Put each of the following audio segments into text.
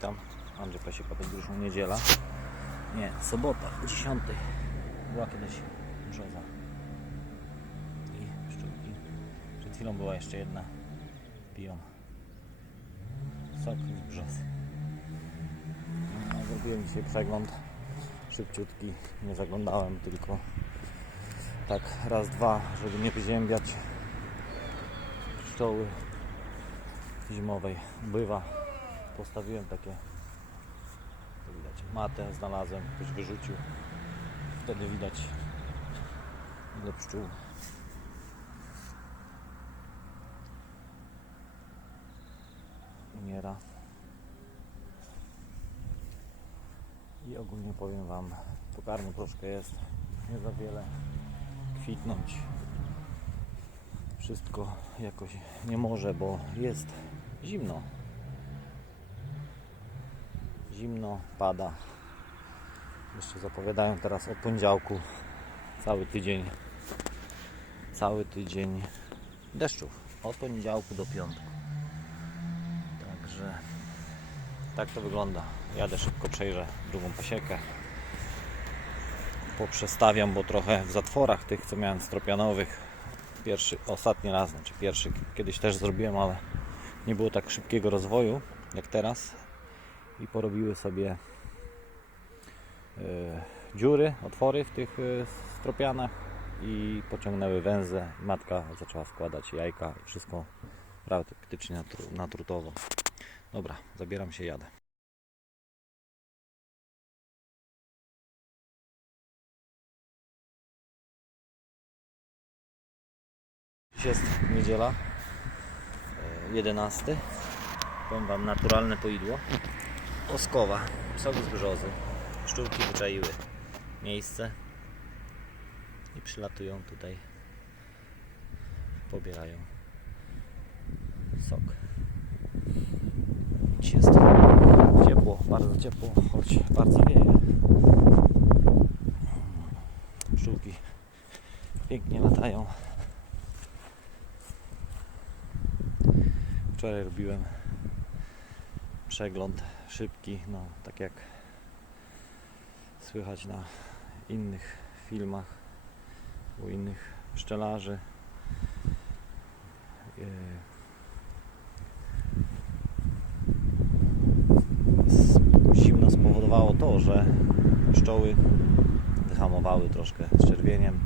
witam. Andrzej Pasieka, podróżą niedziela. Nie, sobota, 10. Była kiedyś brzoza. I pszczółki. Przed chwilą była jeszcze jedna. Piją sok z brzozy. No, zrobiłem dzisiaj przegląd szybciutki. Nie zaglądałem, tylko tak raz, dwa, żeby nie wyziębiać pszczoły zimowej. Bywa. Postawiłem takie widać matę znalazłem, ktoś wyrzucił. Wtedy widać ile pszczół. Umiera. I ogólnie powiem Wam, pokarmu troszkę jest, nie za wiele. Kwitnąć. Wszystko jakoś nie może, bo jest zimno. Zimno, pada. Jeszcze zapowiadają teraz od poniedziałku cały tydzień. Cały tydzień deszczów. Od poniedziałku do piątku. Także tak to wygląda. Jadę szybko, przejrzę drugą pasiekę. Poprzestawiam, bo trochę w zatworach tych, co miałem stropianowych. Pierwszy, ostatni raz, znaczy pierwszy kiedyś też zrobiłem, ale nie było tak szybkiego rozwoju jak teraz i porobiły sobie e, dziury, otwory w tych e, stropianach i pociągnęły węże. Matka zaczęła składać jajka i wszystko praktycznie natru- natrutowo. Dobra, zabieram się, jadę. Jest niedziela, e, 11. Powiem Wam naturalne poidło. Oskowa, sok z brzozy. Pszczółki wyczaiły miejsce i przylatują tutaj. Pobierają sok. Dziś jest ciepło, bardzo ciepło, choć bardzo wieje. Pszczółki pięknie latają. Wczoraj robiłem przegląd szybki, no tak jak słychać na innych filmach u innych pszczelarzy. Yy, Zimno spowodowało to, że pszczoły wyhamowały troszkę z czerwieniem.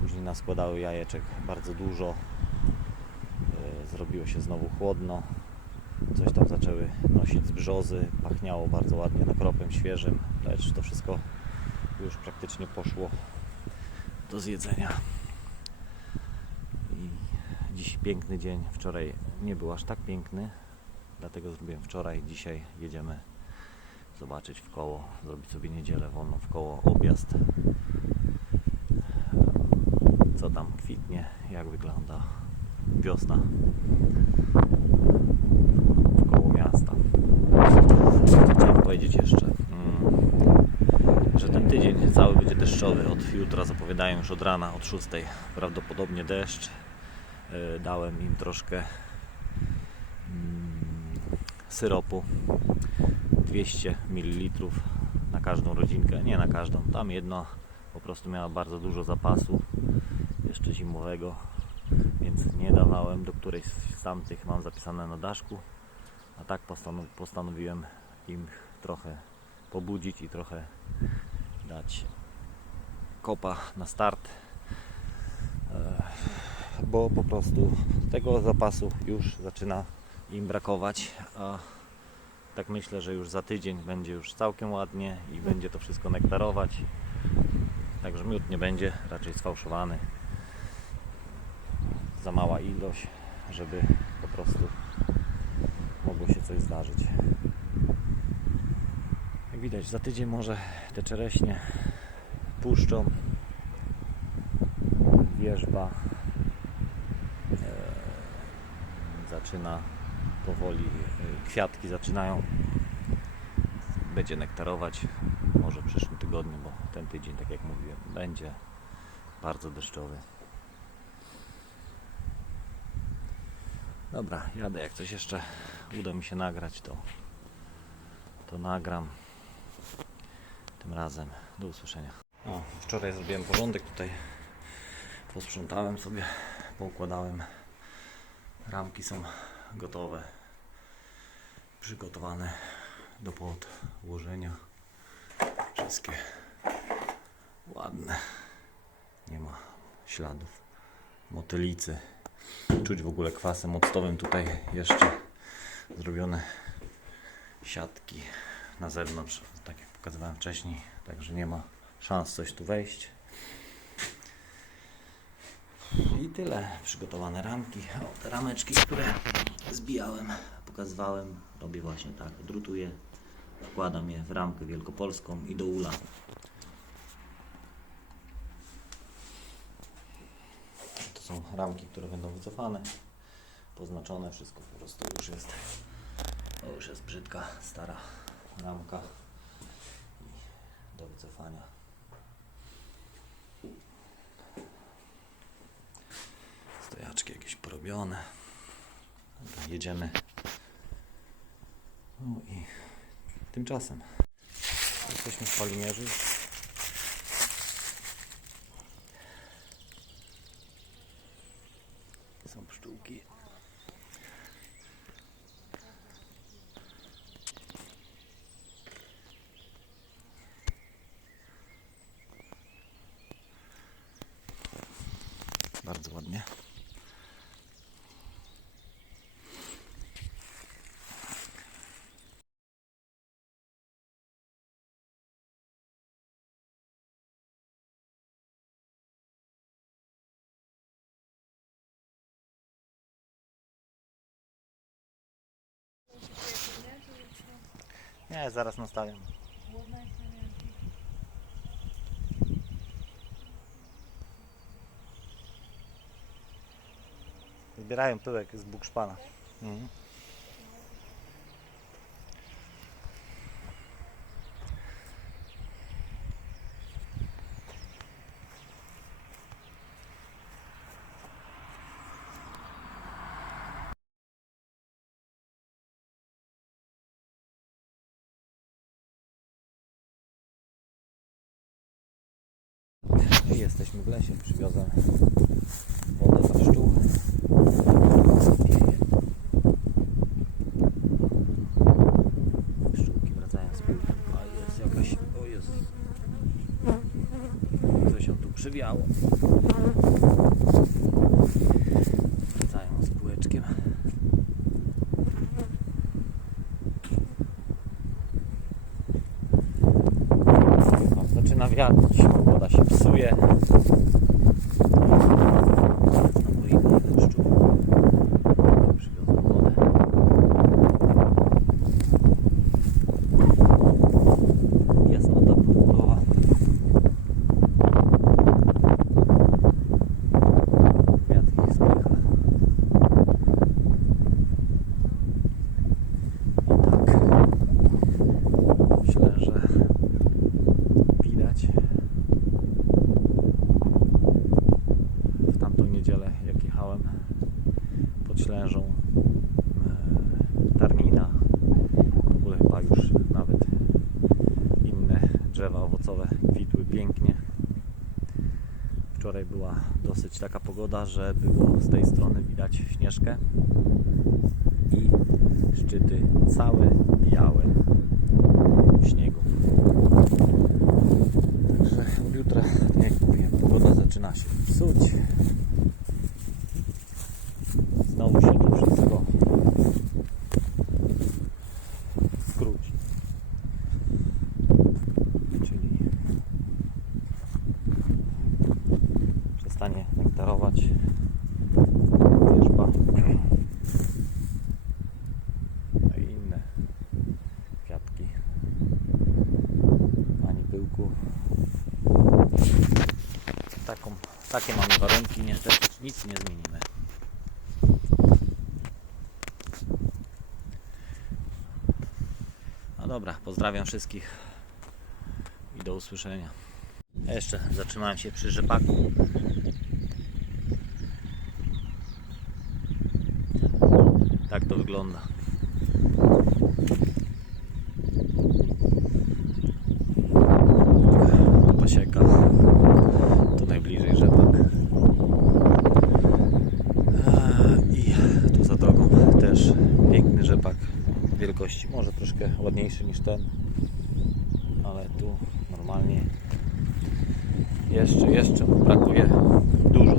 Później naskładały jajeczek bardzo dużo. Yy, Zrobiło się znowu chłodno coś tam zaczęły nosić z brzozy, pachniało bardzo ładnie nakropem świeżym, lecz to wszystko już praktycznie poszło do zjedzenia. I dziś piękny dzień, wczoraj nie był aż tak piękny, dlatego zrobiłem wczoraj, dzisiaj jedziemy zobaczyć w koło, zrobić sobie niedzielę wolną w koło, objazd. Co tam kwitnie, jak wygląda wiosna powiedzieć jeszcze, mm, że ten tydzień cały będzie deszczowy. Od jutra zapowiadają już od rana, od 6 prawdopodobnie deszcz. Yy, Dałem im troszkę mm, syropu 200 ml na każdą rodzinkę, nie na każdą, tam jedna po prostu miała bardzo dużo zapasu jeszcze zimowego więc nie dawałem do którejś z tamtych mam zapisane na daszku a tak postanow- postanowiłem im trochę pobudzić i trochę dać kopa na start. E, bo po prostu tego zapasu już zaczyna im brakować a tak myślę, że już za tydzień będzie już całkiem ładnie i będzie to wszystko nektarować. Także miód nie będzie raczej sfałszowany. Za mała ilość, żeby po prostu mogło się coś zdarzyć. Jak widać, za tydzień może te czereśnie puszczą. Wierzba e, zaczyna powoli, e, kwiatki zaczynają będzie nektarować może w przyszłym tygodniu, bo ten tydzień, tak jak mówiłem, będzie bardzo deszczowy. Dobra, jadę. Jak coś jeszcze uda mi się nagrać, to to nagram. Tym razem. Do usłyszenia. O, wczoraj zrobiłem porządek tutaj. Posprzątałem sobie, poukładałem. Ramki są gotowe. Przygotowane do podłożenia. Wszystkie ładne. Nie ma śladów motylicy. Czuć w ogóle kwasem octowym tutaj jeszcze zrobione siatki na zewnątrz, tak jak pokazywałem wcześniej, także nie ma szans coś tu wejść. I tyle. Przygotowane ramki. O, te rameczki, które zbijałem, pokazywałem, robię właśnie tak. Drutuję, wkładam je w ramkę wielkopolską i do ula. To są ramki, które będą wycofane, poznaczone, wszystko po prostu już jest. To już jest brzydka, stara ramka do wycofania. Stojaczki jakieś porobione. Dobra, jedziemy. No i tymczasem jesteśmy w Palimierzu. Są pszczółki. Bardzo ładnie. Nie, zaraz nastawiam. Zbierają pyłek z bukszpana. Mhm. Jesteśmy w lesie. Przywiozłem wodę dla pszczół. Pszczółki wracają z piłką. A jest jakaś... O jest... Coś się tu przywiało. Wracają z półeczkiem. O, Zaczyna wiatać, woda się psuje. Znowu inny pszczół. Przywiozłem wodę. Jasnota pogodowa. Wiatr ich spycha. I tak. Myślę, że widać w tamtą niedzielę jak jechałem Ślężą e, Tarnina. W ogóle chyba już nawet inne drzewa owocowe kwitły pięknie. Wczoraj była dosyć taka pogoda, że było z tej strony widać śnieżkę i szczyty całe białe w śniegu. Także od jutra, jak mówiłem, pogoda zaczyna się psuć. Znowu się to wszystko skróci. Czyli przestanie nektarować wierzba. No i inne kwiatki. Ani pyłku. Taką, takie mamy warunki, niestety nic nie zmienimy. No dobra, pozdrawiam wszystkich i do usłyszenia. Jeszcze zatrzymałem się przy rzepaku. Tak to wygląda. Wielkości. Może troszkę ładniejszy niż ten, ale tu normalnie jeszcze, jeszcze brakuje dużo.